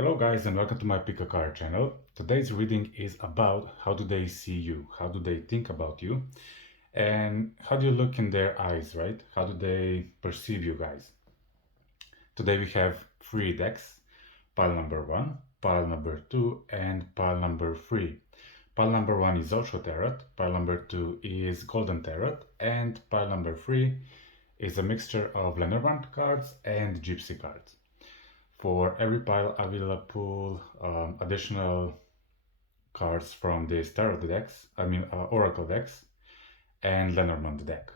Hello guys and welcome to my Pick a Card channel. Today's reading is about how do they see you, how do they think about you, and how do you look in their eyes, right? How do they perceive you guys? Today we have three decks, pile number 1, pile number 2, and pile number 3. Pile number 1 is Osho Tarot, pile number 2 is Golden Tarot, and pile number 3 is a mixture of Lenormand cards and Gypsy cards. For every pile, I will pull additional cards from the tarot decks, Oracle decks, and Lenormand deck.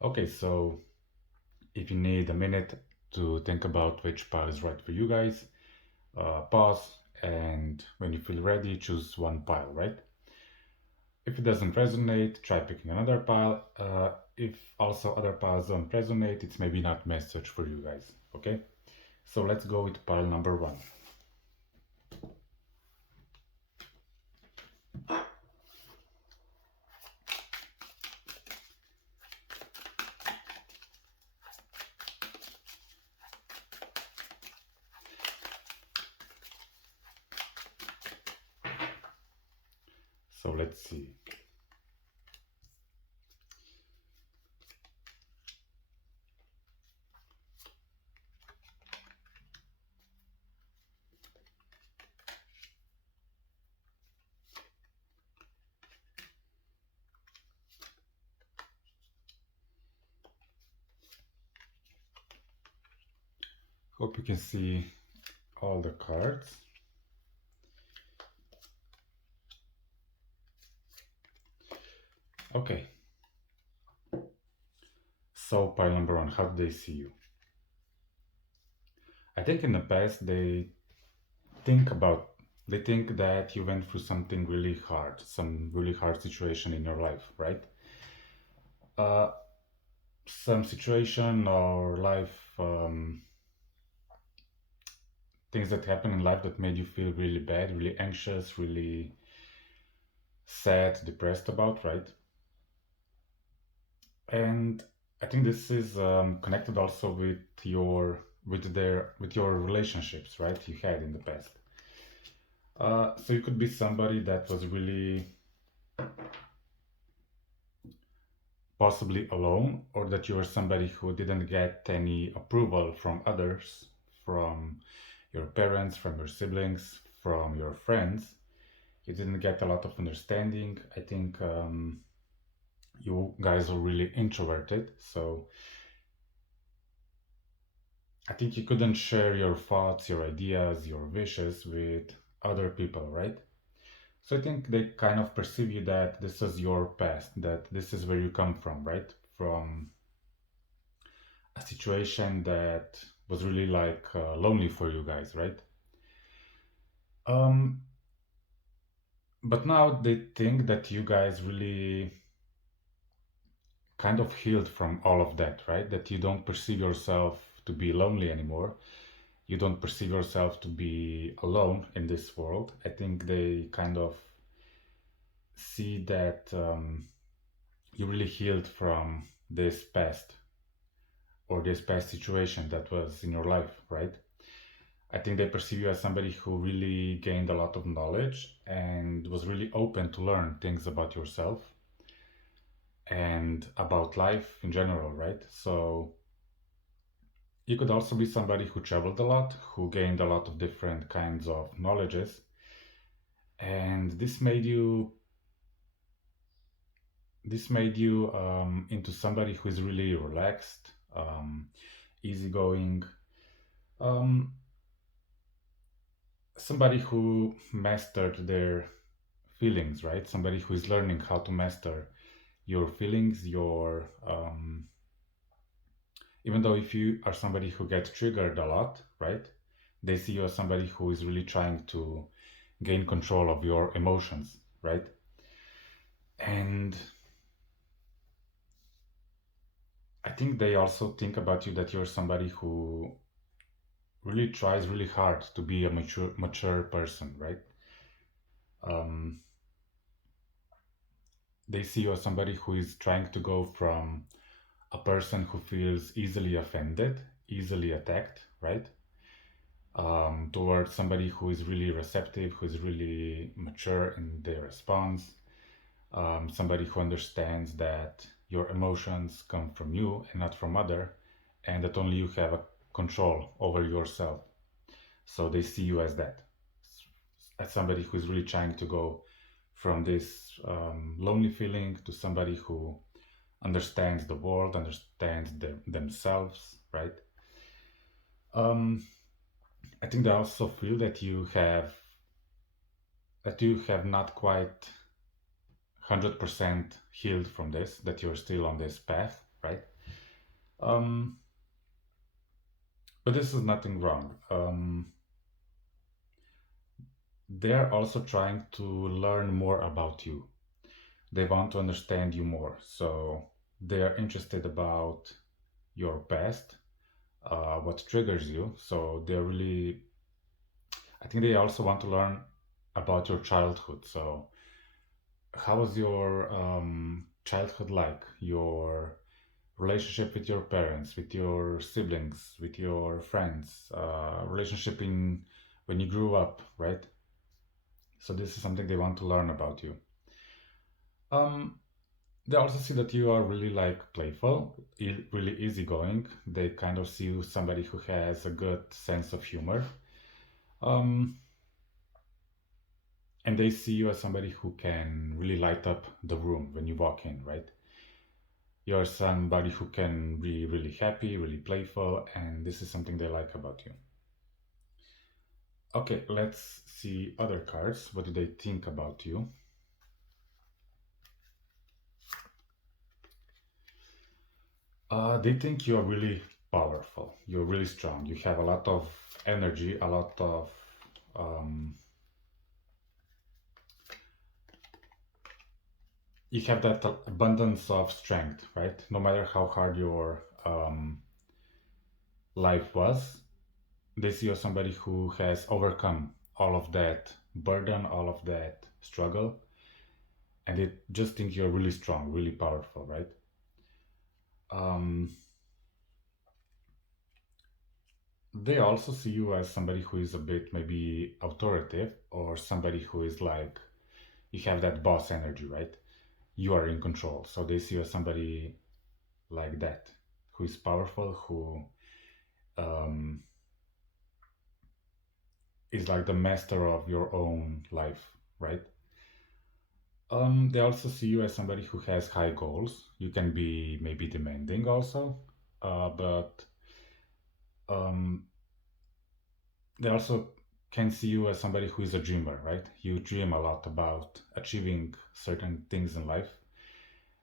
Okay, so if you need a minute to think about which pile is right for you guys, pause, and when you feel ready, choose one pile, right? If it doesn't resonate, try picking another pile. If also other piles don't resonate, it's maybe not message for you guys, okay? So let's go with pile number 1. So let's see. Hope you can see all the cards. Okay. So pile number 1, how do they see you? I think in the past they think that you went through something really hard, some really hard situation in your life, right? Uh, some situation or life, things that happen in life that made you feel really bad, really anxious, really sad, depressed about, right? And I think this is connected also with your relationships, right? You had in the past. So you could be somebody that was really possibly alone, or that you were somebody who didn't get any approval from others, from your parents, from your siblings, from your friends. You didn't get a lot of understanding. I think you guys are really introverted, so I think you couldn't share your thoughts, your ideas, your wishes with other people, right? So I think they kind of perceive you that this is your past, that this is where you come from, right? From a situation that was really like lonely for you guys, right? Um, but now they think that you guys really kind of healed from all of that, right? That you don't perceive yourself to be lonely anymore. You don't perceive yourself to be alone in this world. I think they kind of see that you really healed from this past or this past situation that was in your life, right? I think they perceive you as somebody who really gained a lot of knowledge and was really open to learn things about yourself and about life in general, right? So you could also be somebody who traveled a lot, who gained a lot of different kinds of knowledges, and this made you into somebody who is really relaxed, easygoing, um, somebody who mastered their feelings, right? Somebody who is learning how to master your feelings, even though if you are somebody who gets triggered a lot, right? They see you as somebody who is really trying to gain control of your emotions, right? And I think they also think about you that you're somebody who really tries really hard to be a mature person, right? Um, they see you as somebody who is trying to go from a person who feels easily offended, easily attacked, right? towards somebody who is really receptive, who is really mature in their response, somebody who understands that your emotions come from you and not from other, and that only you have a control over yourself. So they see you as that, as somebody who is really trying to go from this lonely feeling to somebody who understands the world, understands themselves, right? Um, I think they also feel that you have not quite 100% healed from this, that you're still on this path, right? Um, but this is nothing wrong. They're also trying to learn more about you. They want to understand you more. So they are interested about your past, what triggers you. So they're really, I think they also want to learn about your childhood. So how was your childhood like? Your relationship with your parents, with your siblings, with your friends, relationship in when you grew up, right? So this is something they want to learn about you. Um, they also see that you are really like playful, really easygoing. They kind of see you somebody who has a good sense of humor. Um, and they see you as somebody who can really light up the room when you walk in, right? You're somebody who can be really happy, really playful, and this is something they like about you. Okay, let's see other cards. What do they think about you? They think you're really powerful. You're really strong. You have a lot of energy, a lot of um, you have that abundance of strength, right? No matter how hard your life was, they see you as somebody who has overcome all of that burden, all of that struggle, and they just think you're really strong, really powerful, right? Um, they also see you as somebody who is a bit maybe authoritative or somebody who is like, you have that boss energy, right? You are in control. So they see you as somebody like that, who is powerful, who um, is like the master of your own life, right? They also see you as somebody who has high goals. You can be maybe demanding also, but um, they also can see you as somebody who is a dreamer, right? You dream a lot about achieving certain things in life,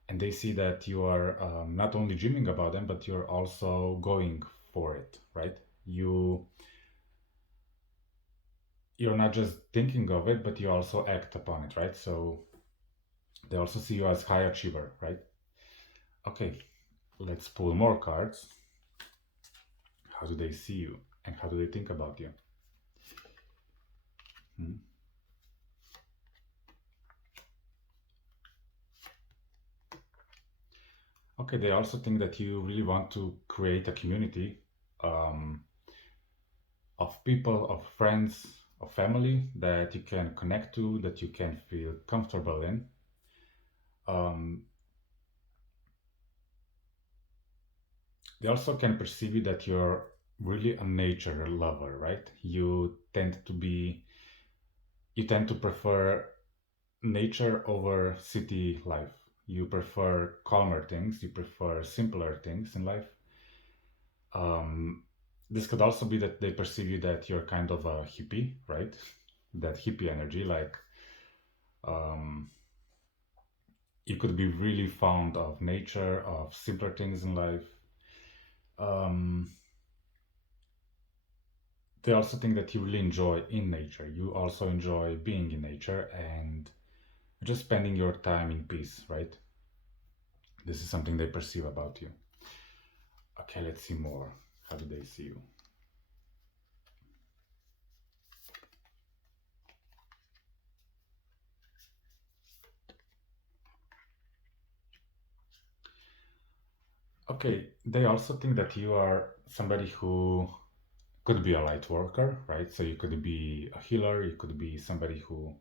and they see that you are not only dreaming about them, but you're also going for it, right? You're not just thinking of it, but you also act upon it, right? So they also see you as high achiever, right? Okay, let's pull more cards. How do they see you, and how do they think about you? Hmm? Okay, they also think that you really want to create a community um, of people, of friends, of family that you can connect to, that you can feel comfortable in. Um, they also can perceive you that you're really a nature lover, right? You tend to prefer nature over city life. You prefer calmer things, you prefer simpler things in life. Um, this could also be that they perceive you that you're kind of a hippie, right? That hippie energy, like um, you could be really fond of nature, of simpler things in life. Um, they also think that you really enjoy in nature. You also enjoy being in nature and just spending your time in peace, right? This is something they perceive about you. Okay, let's see more. How do they see you? Okay, they also think that you are somebody who Could be a light worker, right? So you could be a healer, you could be somebody who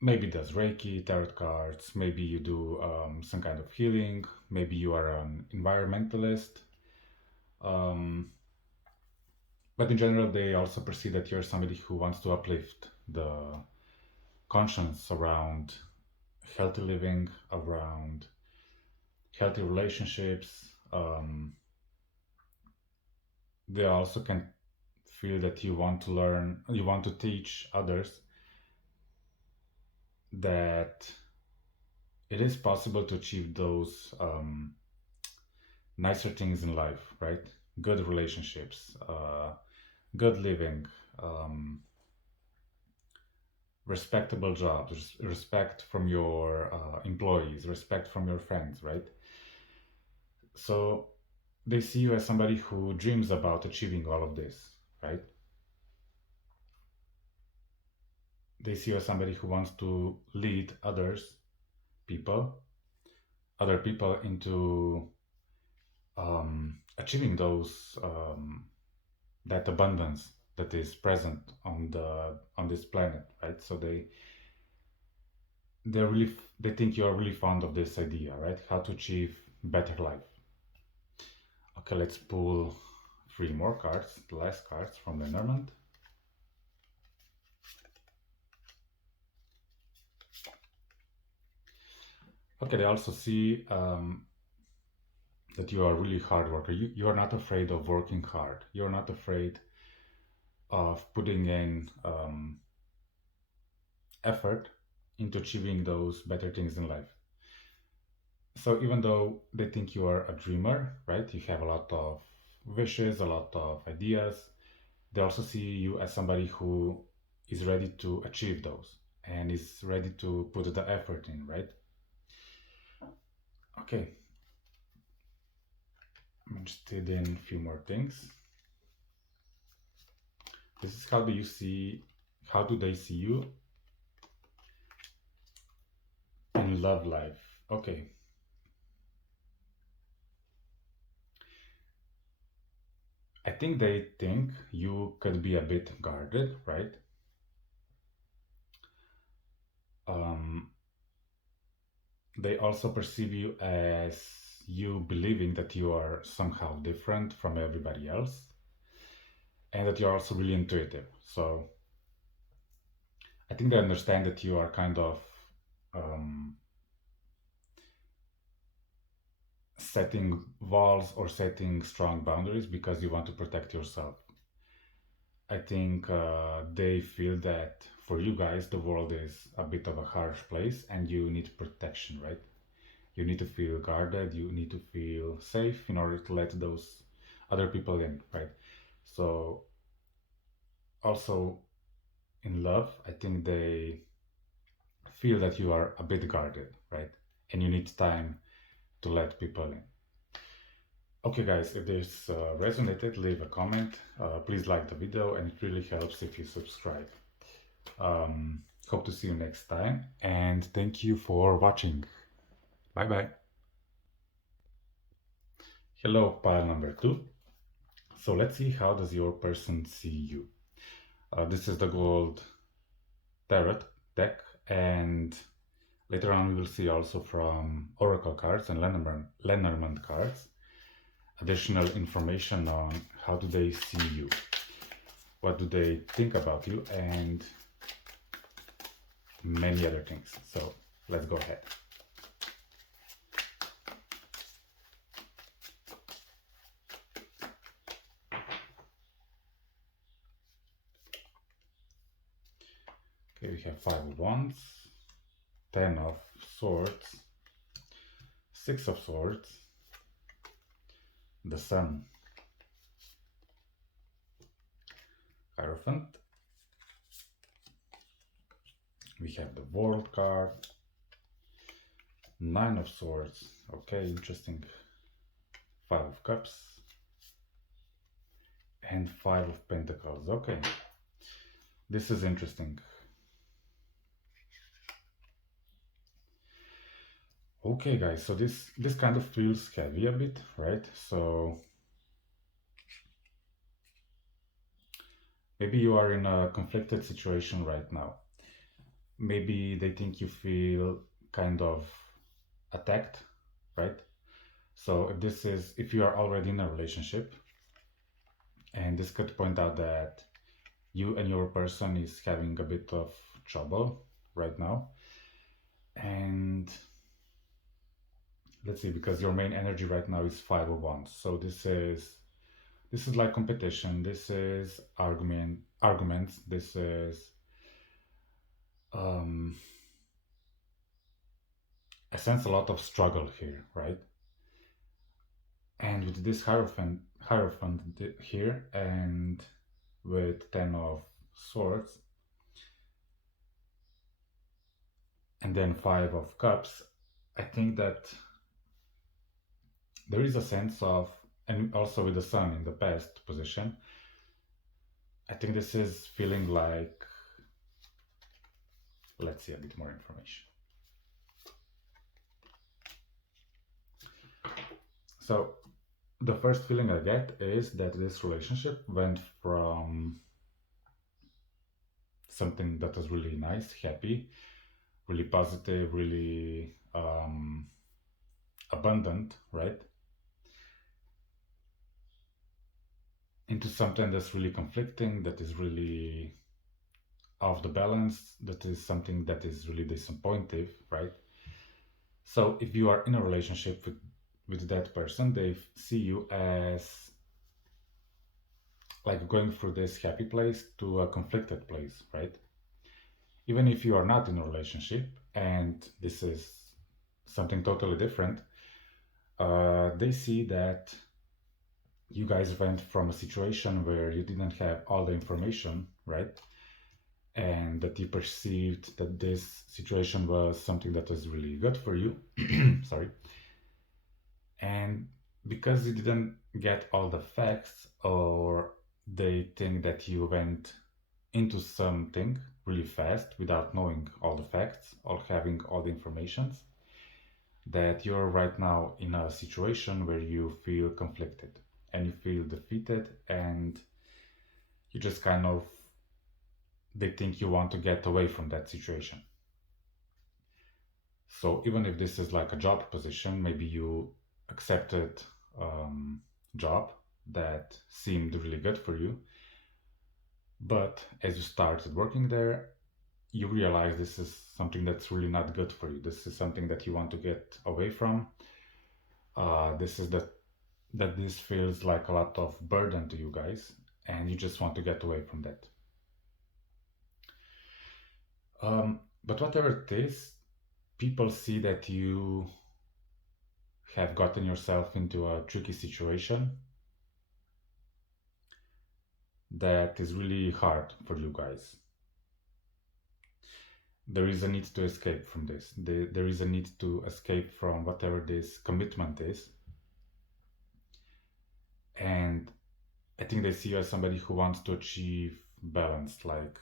maybe does Reiki, tarot cards, maybe you do some kind of healing, maybe you are an environmentalist. Um, but in general, they also perceive that you're somebody who wants to uplift the conscience around healthy living, around healthy relationships. They also can feel that you want to learn, you want to teach others that it is possible to achieve those nicer things in life, right? Good relationships, good living, um, respectable jobs, respect from your employees, respect from your friends, right? So they see you as somebody who dreams about achieving all of this, right? They see you as somebody who wants to lead people, other people into achieving those that abundance that is present on the on this planet, right? So they think you are really fond of this idea, right? How to achieve better life. Okay, let's pull three more cards, the last cards from Lenormand. Okay, they also see that you are really hard worker. You are not afraid of working hard. You're not afraid of putting in effort into achieving those better things in life. So even though they think you are a dreamer, right? You have a lot of wishes, a lot of ideas. They also see you as somebody who is ready to achieve those and is ready to put the effort in, right? Okay, I'm interested in a few more things. This is how do they see you in love life? Okay, I think they think you could be a bit guarded, right? Um, they also perceive you as you believing that you are somehow different from everybody else and that you're also really intuitive. So I think they understand that you are kind of um, setting walls or setting strong boundaries because you want to protect yourself. I think they feel that for you guys, the world is a bit of a harsh place and you need protection, right? You need to feel guarded, you need to feel safe in order to let those other people in, right? So, also in love, I think they feel that you are a bit guarded, right? And you need time to let people in. Okay, guys, if this resonated, leave a comment. Please like the video, and it really helps if you subscribe. Um, Hope to see you next time, and thank you for watching. Bye bye. Hello, pile number two. So let's see how does your person see you. This is the gold tarot deck, and later on we will see also from oracle cards and Lenormand cards additional information on how do they see you, what do they think about you, and many other things. So let's go ahead. Okay, we have 5 of Wands, 10 of Swords, 6 of Swords, the Sun, Hierophant, we have the World card, 9 of Swords, okay, interesting, 5 of Cups, and 5 of Pentacles, okay, this is interesting. Okay guys, so this kind of feels heavy a bit, right? So Maybe you are in a conflicted situation right now. Maybe they think you feel kind of attacked, right? So if you are already in a relationship, and this could point out that you and your person is having a bit of trouble right now. And let's see, because your main energy right now is five of wands. So this is like competition. This is arguments. This is um I sense a lot of struggle here, right? And with this hierophant here, and with 10 of swords, and then 5 of cups, I think that there is a sense of, and also with the sun in the past position, I think this is feeling like, let's see a bit more information. So the first feeling I get is that this relationship went from something that was really nice, happy, really positive, really abundant, right? Into something that's really conflicting, that is really off the balance, that is something that is really disappointing, right? So if you are in a relationship with that person, they see you as like going through this happy place to a conflicted place, right? Even if you are not in a relationship and this is something totally different, they see that you guys went from a situation where you didn't have all the information, right? And that you perceived that this situation was something that was really good for you. Sorry. And because you didn't get all the facts, or they think that you went into something really fast without knowing all the facts or having all the informations, that you're right now in a situation where you feel conflicted and you feel defeated, and you just kind of, they think you want to get away from that situation. So even if this is like a job position, maybe you accepted job that seemed really good for you, but as you started working there, you realize this is something that's really not good for you. This is something that you want to get away from. This is that this feels like a lot of burden to you guys, and you just want to get away from that. But whatever it is, people see that you have gotten yourself into a tricky situation that is really hard for you guys. There is a need to escape from this. There is a need to escape from whatever this commitment is. And I think they see you as somebody who wants to achieve balance, like,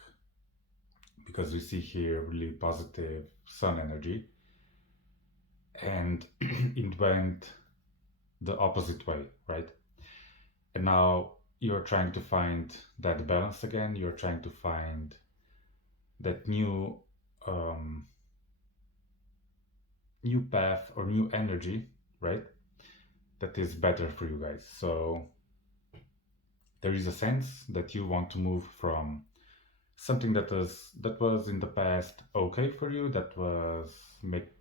because we see here really positive sun energy, and it went the opposite way, right? And now you're trying to find that balance again. You're trying to find that um, new path or new energy, right? That is better for you guys. So there is a sense that you want to move from something that was in the past okay for you, that was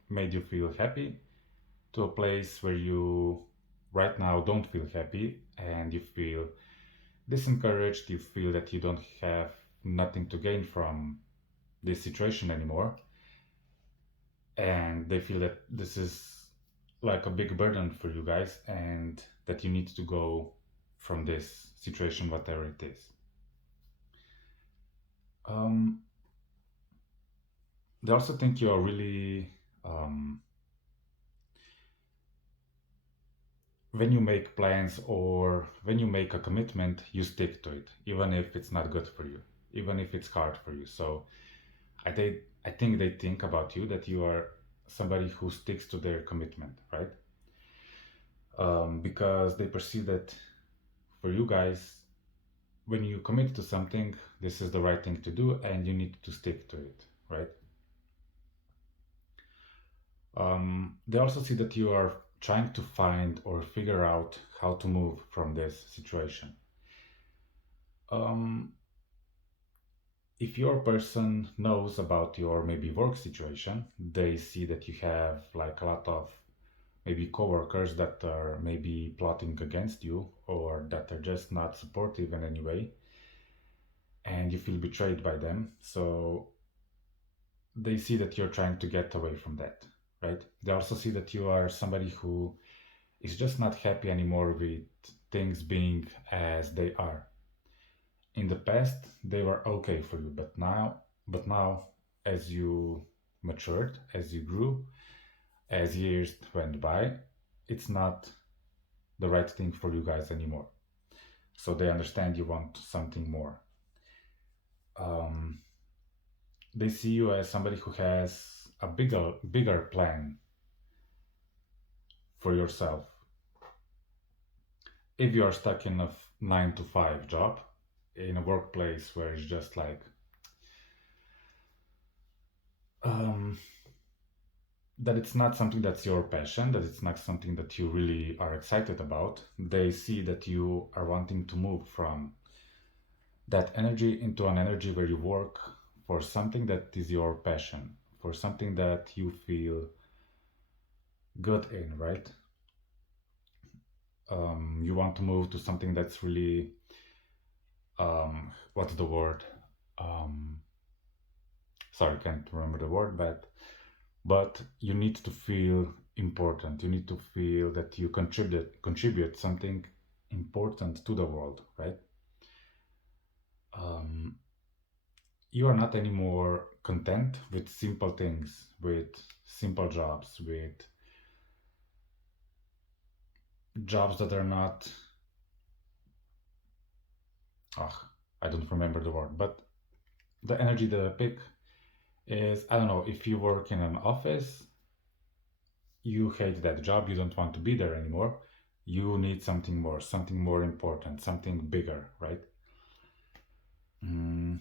made you feel happy, to a place where you right now don't feel happy, and you feel disencouraged. You feel that you don't have nothing to gain from this situation anymore, and they feel that this is like a big burden for you guys, and that you need to go from this situation, whatever it is. um, they also think you're really when you make plans or when you make a commitment, you stick to it, even if it's not good for you, even if it's hard for you. So I think they think about you that you are somebody who sticks to their commitment, right? Because they perceive that for you guys, when you commit to something, this is the right thing to do and you need to stick to it, right? They also see that you are trying to find or figure out how to move from this situation. Um, if your person knows about your maybe work situation, they see that you have like a lot of maybe coworkers that are maybe plotting against you or that are just not supportive in any way, and you feel betrayed by them. So they see that you're trying to get away from that, right? They also see that you are somebody who is just not happy anymore with things being as they are. In the past, they were okay for you, but now, as you matured, as you grew, as years went by, it's not the right thing for you guys anymore. So they understand you want something more. Um, they see you as somebody who has a bigger plan for yourself. If you are stuck in a 9 to 5 job, in a workplace where it's just like um, that it's not something that's your passion, that it's not something that you really are excited about, they see that you are wanting to move from that energy into an energy where you work for something that is your passion, for something that you feel good in, right? You want to move to something that's really, what's the word? Um, Sorry, can't remember the word, but you need to feel important. You need to feel that you contribute something important to the world, right? Um, you are not anymore content with simple things, with simple jobs, with jobs that are not. Oh, I don't remember the word, but the energy that I pick is, I don't know, if you work in an office, you hate that job, you don't want to be there anymore. You need something more important, something bigger, right? Mm,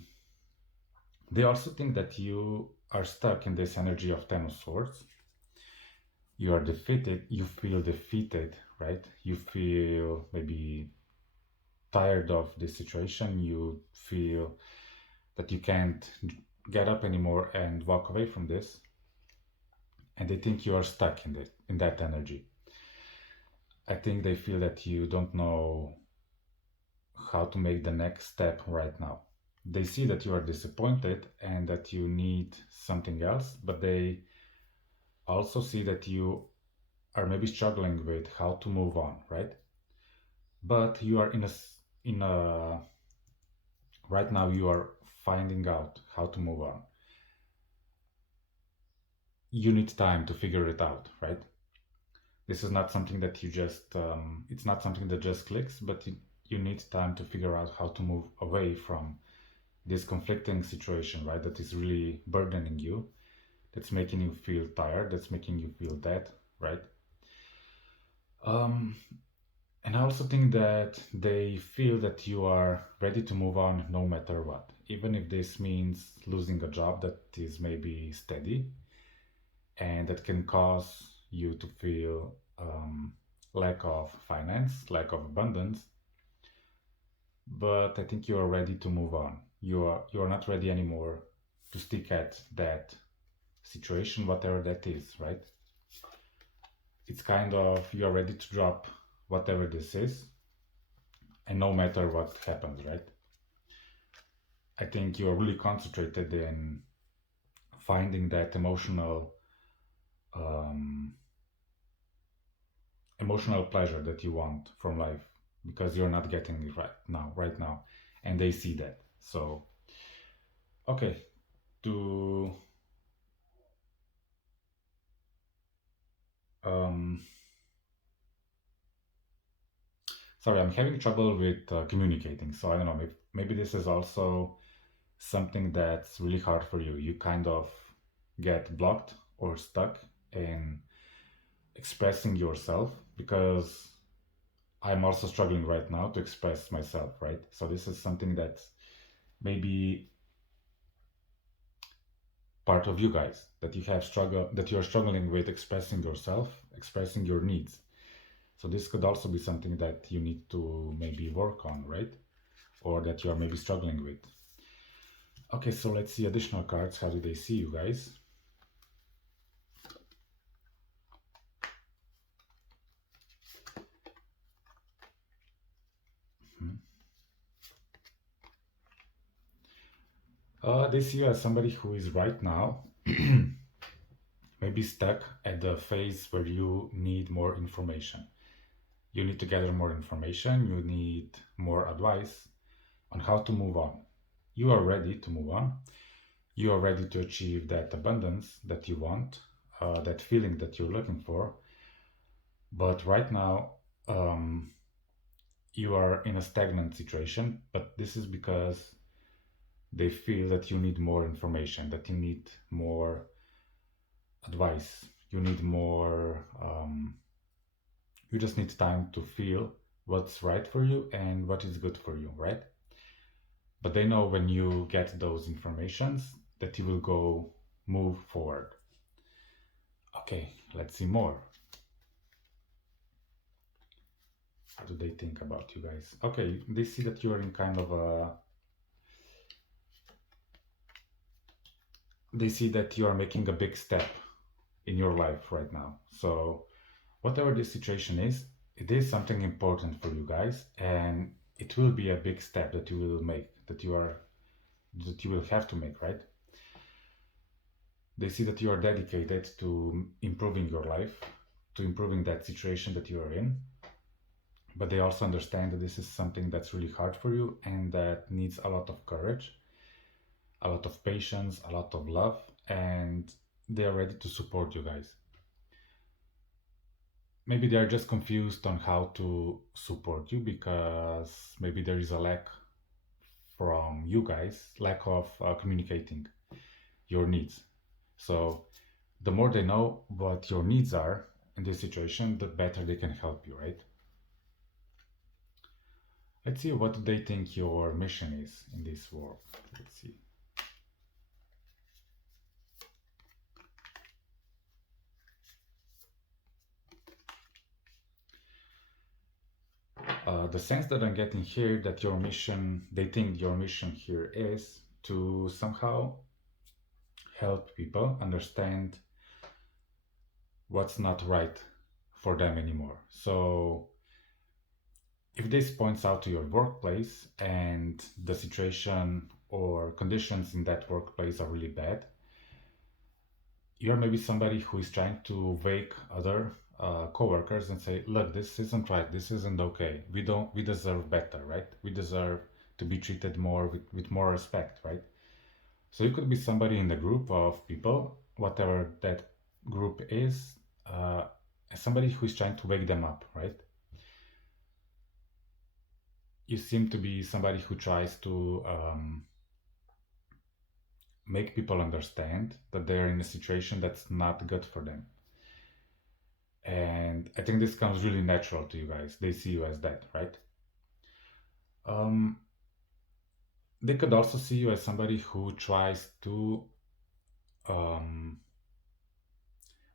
they also think that you are stuck in this energy of Ten of Swords. You are defeated, you feel defeated, right? You feel maybe tired of this situation, you feel that you can't get up anymore and walk away from this, and they think you are stuck in that energy. I think they feel that you don't know how to make the next step right now. They see that you are disappointed and that you need something else, but they also see that you are maybe struggling with how to move on, right? But you are in a right now you are finding out how to move on. You need time to figure it out, right? This is not something that you just it's not something that just clicks, but you need time to figure out how to move away from this conflicting situation, right? That is really burdening you, that's making you feel tired, that's making you feel dead, right? Um, and I also think that they feel that you are ready to move on no matter what, even if this means losing a job that is maybe steady and that can cause you to feel lack of finance, lack of abundance. But I think you are ready to move on. You are not ready anymore to stick at that situation, whatever that is, right? It's kind of you are ready to drop whatever this is, and no matter what happens, right? I think you are really concentrated in finding that um, emotional pleasure that you want from life because you're not getting it right now, and they see that. So, okay, to um, sorry, I'm having trouble with communicating. So I don't know. Maybe this is also something that's really hard for you. You kind of get blocked or stuck in expressing yourself because I'm also struggling right now to express myself, right? So this is something that maybe part of you guys that you're struggling with expressing yourself, expressing your needs. So this could also be something that you need to maybe work on, right? Or that you are maybe struggling with. Okay, so let's see additional cards. How do they see you guys? Hmm. They see you as somebody who is right now maybe stuck at the phase where you need more information. You need to gather more information, you need more advice on how to move on. You are ready to move on. You are ready to achieve that abundance that you want, that feeling that you're looking for. But right now, um, you are in a stagnant situation, but this is because they feel that you need more information, that you need more advice, you need more, you just need time to feel what's right for you and what is good for you, right? But they know when you get those informations that you will go move forward. Okay, let's see more. How do they think about you guys? Okay, they see that you're in kind of a, they see that you are making a big step in your life right now. So whatever the situation is, it is something important for you guys, and it will be a big step that you will make, that you will have to make, right? They see that you are dedicated to improving your life, to improving that situation that you are in, but they also understand that this is something that's really hard for you and that needs a lot of courage, a lot of patience, a lot of love, and they are ready to support you guys. Maybe they are just confused on how to support you because maybe there is a lack from you guys, lack of communicating your needs. So the more they know what your needs are in this situation, the better they can help you, right? Let's see what do they think your mission is in this world. Let's see. The sense that I'm getting here that your mission, they think your mission here is to somehow help people understand what's not right for them anymore. So if this points out to your workplace and the situation or conditions in that workplace are really bad, you're maybe somebody who is trying to wake other coworkers and say, look, this isn't right, this isn't okay, we deserve better, right? We deserve to be treated more with more respect, right? So you could be somebody in the group of people, whatever that group is, uh, somebody who is trying to wake them up, right? You seem to be somebody who tries to make people understand that they're in a situation that's not good for them. And I think this comes really natural to you guys. They see you as that, right? Um, they could also see you as somebody who tries to um,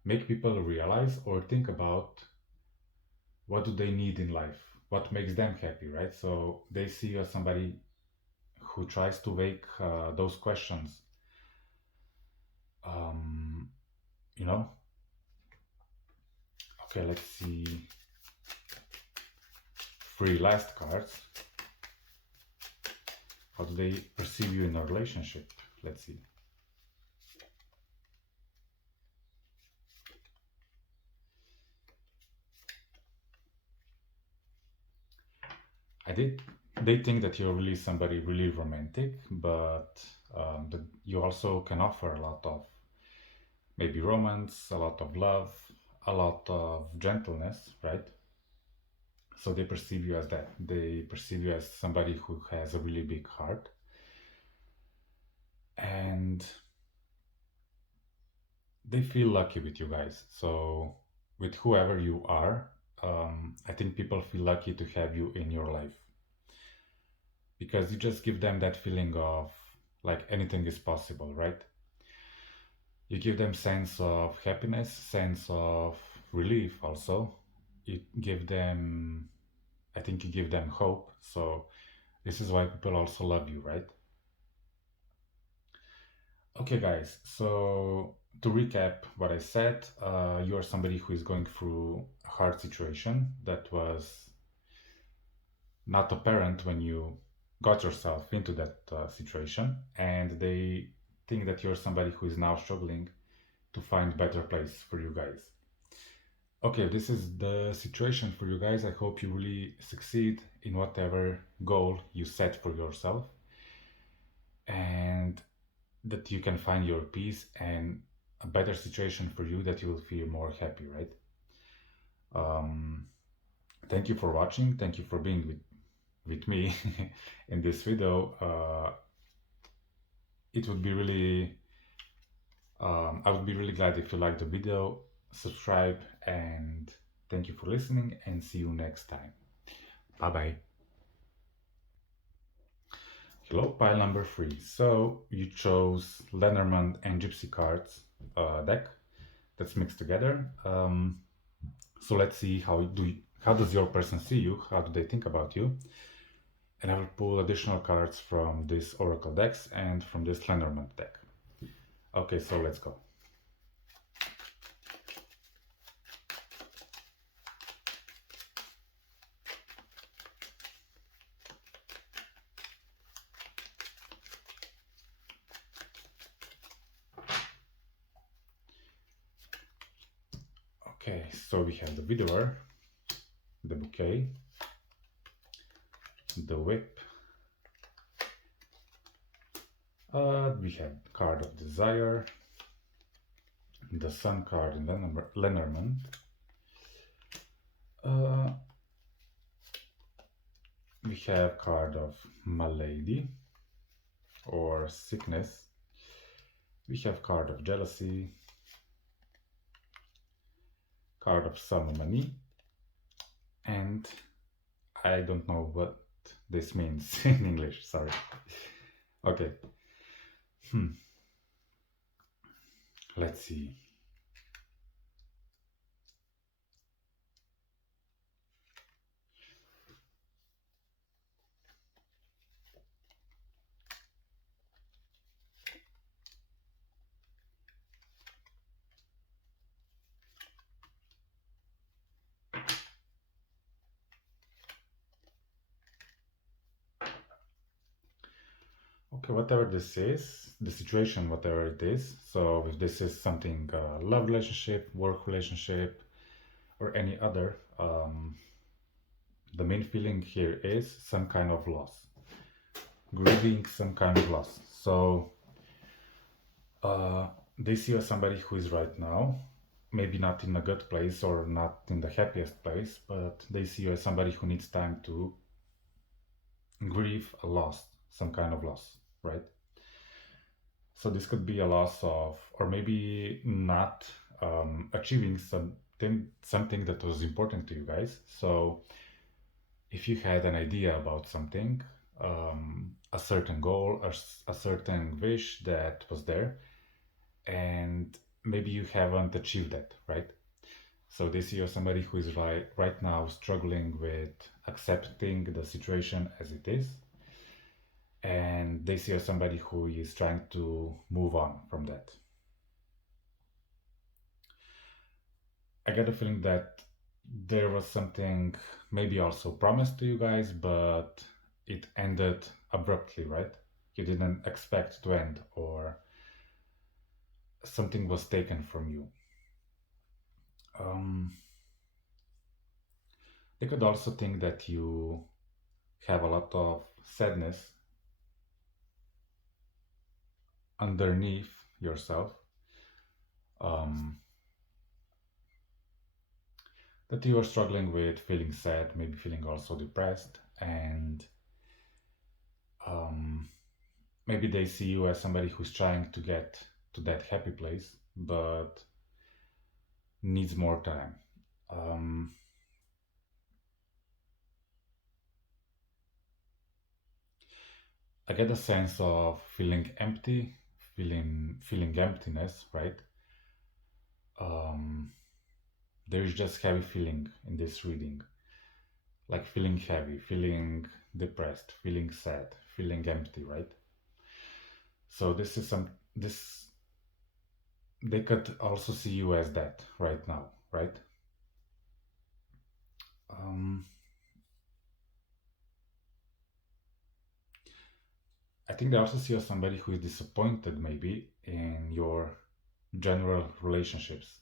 make people realize or think about what do they need in life, what makes them happy, right? So they see you as somebody who tries to wake those questions, um, you know? Okay, let's see. Three last cards. How do they perceive you in a relationship? Let's see. I did. They think that you're really somebody really romantic, but that you also can offer a lot of maybe romance, a lot of love, a lot of gentleness, right? So they perceive you as that. They perceive you as somebody who has a really big heart. And they feel lucky with you guys. So with whoever you are, I think people feel lucky to have you in your life because you just give them that feeling of like anything is possible, right? You give them sense of happiness, sense of relief also. You give them, I think you give them hope. So this is why people also love you, right? Okay, guys, so to recap what I said, you are somebody who is going through a hard situation that was not apparent when you got yourself into that situation, and they think that you're somebody who is now struggling to find better place for you guys. Okay, this is the situation for you guys. I hope you really succeed in whatever goal you set for yourself and that you can find your peace and a better situation for you that you will feel more happy, right? Um, Thank you for watching. Thank you for being with me in this video. It would be really, I would be really glad if you liked the video, subscribe, and thank you for listening, and see you next time. Bye bye. Hello, pile number 3. So you chose Lenormand and Gypsy cards deck that's mixed together. So let's see how does your person see you? How do they think about you? And I will pull additional cards from this Oracle decks and from this Lenormand deck. Okay, so let's go. Okay, so we have the widower, the bouquet, the whip. We have card of desire, the sun card in Lenormand. We have card of malady or sickness. We have card of jealousy, card of some money, and I don't know what this means in English, sorry. Okay. Let's see. Okay, whatever this is, the situation, whatever it is. So if this is something love relationship, work relationship, or any other, the main feeling here is some kind of loss, grieving some kind of loss. So they see you as somebody who is right now, maybe not in a good place or not in the happiest place, but they see you as somebody who needs time to grieve a loss, some kind of loss, right? So this could be a loss of, or maybe not achieving something that was important to you guys. So if you had an idea about something, a certain goal or a certain wish that was there, and maybe you haven't achieved that, right? So this is somebody who is right now struggling with accepting the situation as it is, and they see somebody who is trying to move on from that. I get a feeling that there was something maybe also promised to you guys, but it ended abruptly, right? You didn't expect to end, or something was taken from you. They could also think that you have a lot of sadness underneath yourself, that you are struggling with feeling sad, maybe feeling also depressed, and maybe they see you as somebody who's trying to get to that happy place but needs more time. I get a sense of feeling empty, feeling emptiness, right? Um, there is just heavy feeling in this reading, like feeling heavy, feeling depressed, feeling sad, feeling empty, right? So this they could also see you as that right now, right? Um, I think they also see you as somebody who is disappointed maybe in your general relationships,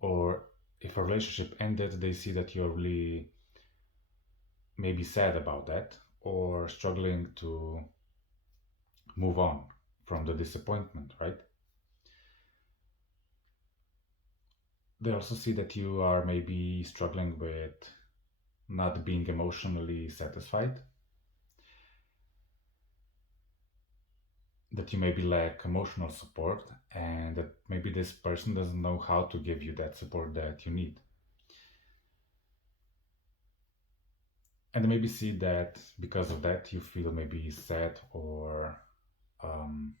or if a relationship ended, they see that you're really maybe sad about that or struggling to move on from the disappointment, right? They also see that you are maybe struggling with not being emotionally satisfied, that you maybe lack emotional support, and that maybe this person doesn't know how to give you that support that you need. And they maybe see that because of that you feel maybe sad or um,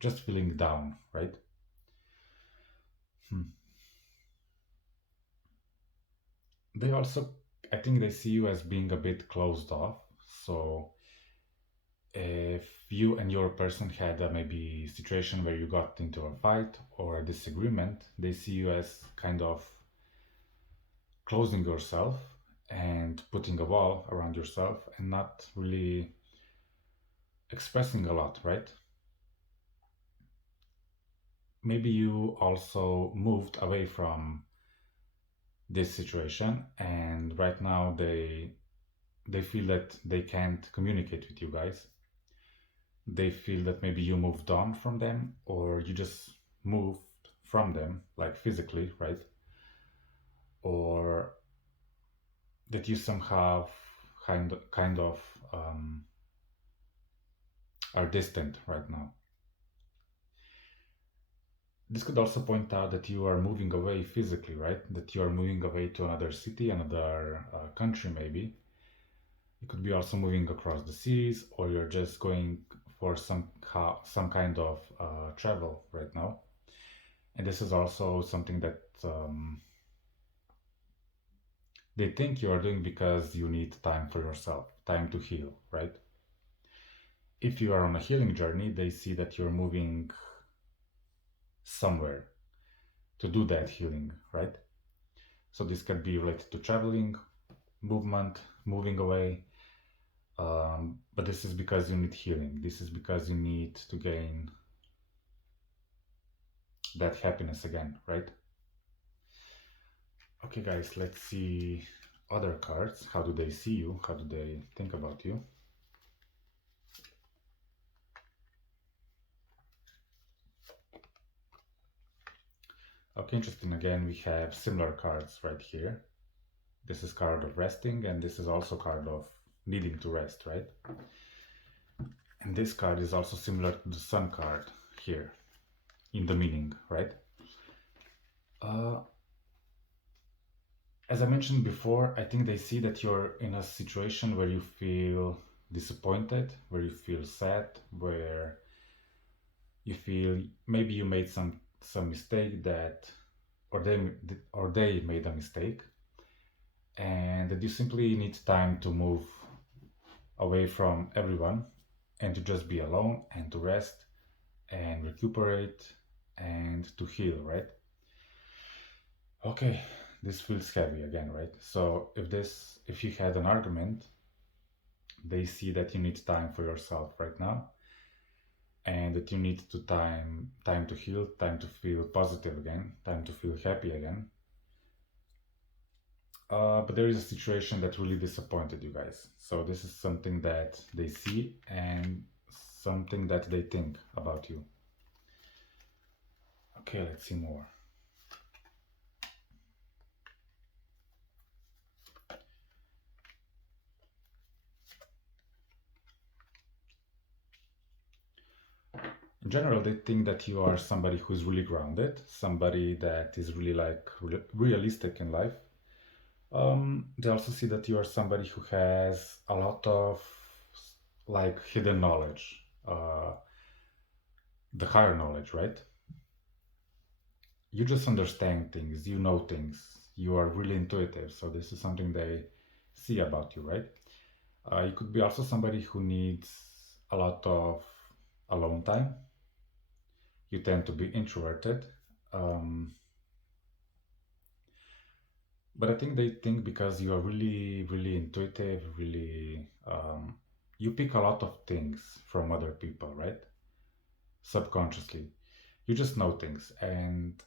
just feeling down, right? Hmm. They also, I think they see you as being a bit closed off. So if you and your person had a maybe situation where you got into a fight or a disagreement, they see you as kind of closing yourself and putting a wall around yourself and not really expressing a lot, right? Maybe you also moved away from this situation, and right now they feel that they can't communicate with you guys. They feel that maybe you moved on from them, or you just moved from them, like physically, right? Or that you somehow kind of are distant right now. This could also point out that you are moving away physically, right? That you are moving away to another city, another country, maybe. You could be also moving across the seas, or you're just going for some kind of travel right now. And this is also something that they think you are doing because you need time for yourself, time to heal, right? If you are on a healing journey, they see that you're moving somewhere to do that healing, right? So this could be related to traveling, movement, moving away. But this is because you need healing. This is because you need to gain that happiness again, right? Okay, guys, let's see other cards. How do they see you? How do they think about you? Okay, interesting. Again, we have similar cards right here. This is card of resting, and this is also card of needing to rest, right? And this card is also similar to the sun card here in the meaning, right? Uh, as I mentioned before, I think they see that you're in a situation where you feel disappointed, where you feel sad, where you feel maybe you made some mistake that, or they made a mistake, and that you simply need time to move away from everyone and to just be alone and to rest and recuperate and to heal, right? Okay, this feels heavy again, right? So if you had an argument, they see that you need time for yourself right now, and that you need to time to heal, time to feel positive again, time to feel happy again. But there is a situation that really disappointed you guys. So this is something that they see and something that they think about you. Okay, let's see more. In general, they think that you are somebody who's really grounded, somebody that is really like realistic in life. They also see that you are somebody who has a lot of like hidden knowledge, the higher knowledge, right? You just understand things, you know things, you are really intuitive. So this is something they see about you, right? You could be also somebody who needs a lot of alone time. You tend to be introverted. Um, but I think they think because you are really, really intuitive, really, you pick a lot of things from other people, right? Subconsciously. You just know things. And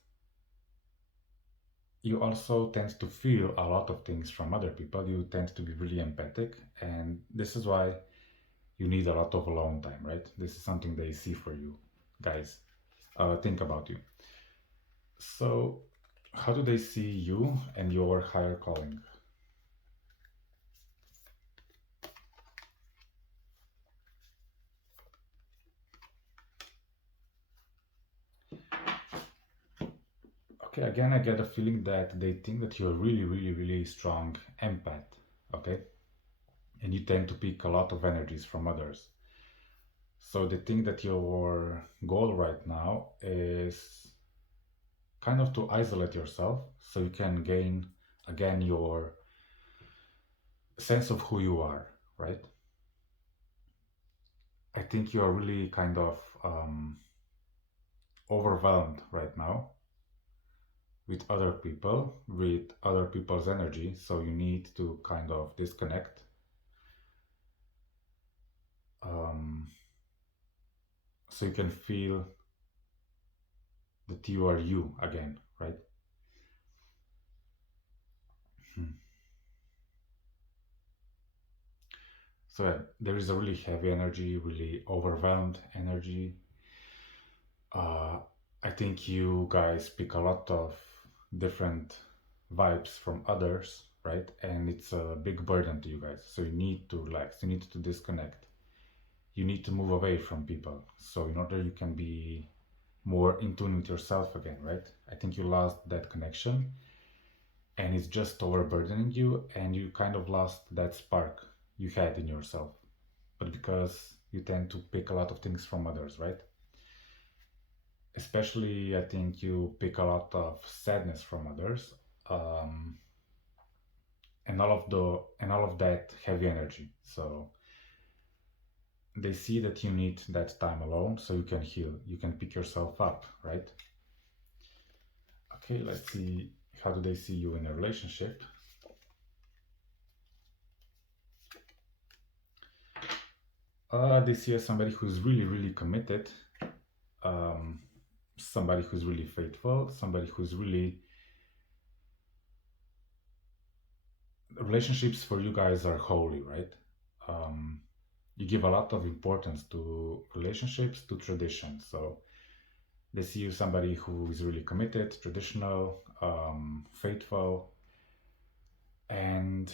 you also tend to feel a lot of things from other people. You tend to be really empathic. And this is why you need a lot of alone time, right? This is something they see for you, guys. Think about you. So, how do they see you and your higher calling? Okay, again, I get a feeling that they think that you're really, really, really strong empath, okay? And you tend to pick a lot of energies from others. So they think that your goal right now is kind of to isolate yourself so you can gain again your sense of who you are, right? I think you are really kind of overwhelmed right now with other people's energy. So you need to kind of disconnect, um, so you can feel that you are you again, right? Hmm. So yeah, there is a really heavy energy, really overwhelmed energy. Uh, I think you guys pick a lot of different vibes from others, right? And it's a big burden to you guys. So you need to relax, you need to disconnect, you need to move away from people. So in order you can be more in tune with yourself again, right? I think you lost that connection and it's just overburdening you, and you kind of lost that spark you had in yourself. But because you tend to pick a lot of things from others, right? Especially, I think you pick a lot of sadness from others, um, and all of that heavy energy. So they see that you need that time alone, so you can heal, you can pick yourself up, right? Okay, let's see, how do they see you in a relationship? They see as somebody who's really, really committed, um, somebody who's really faithful, somebody who's really. Relationships for you guys are holy, right? Um, you give a lot of importance to relationships, to tradition. So they see you somebody who is really committed, traditional, faithful, and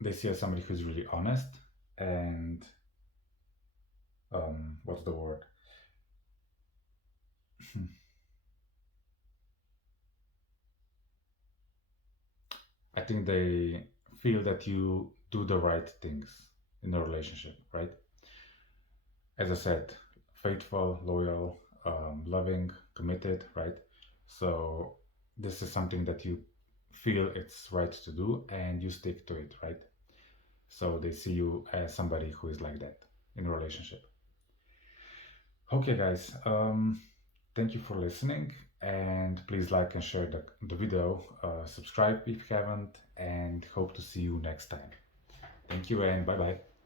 they see as somebody who's really honest and what's the word? I think they feel that you do the right things in a relationship, right? As I said, faithful, loyal, loving, committed, right? So this is something that you feel it's right to do and you stick to it, right? So they see you as somebody who is like that in a relationship. Okay, guys, thank you for listening, and please like and share the video, subscribe if you haven't, and hope to see you next time. Thank you and bye bye.